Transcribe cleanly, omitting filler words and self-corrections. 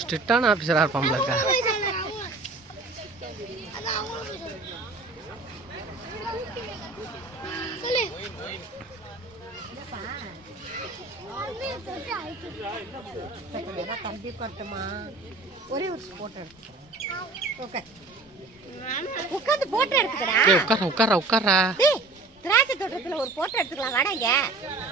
ஸ்ட்ரிக்டான ஆஃபீஸரா இருப்பாங்களா? தம்பி கொட்டுமா ஒரே ஒரு போட்டோ உட்காந்து போட்டோ எடுத்துக்கடா. உட்கார உட்கார உட்காரா. திராட்சை தோட்டத்துல ஒரு போட்டோ எடுத்துக்கலாம் வாடாங்க.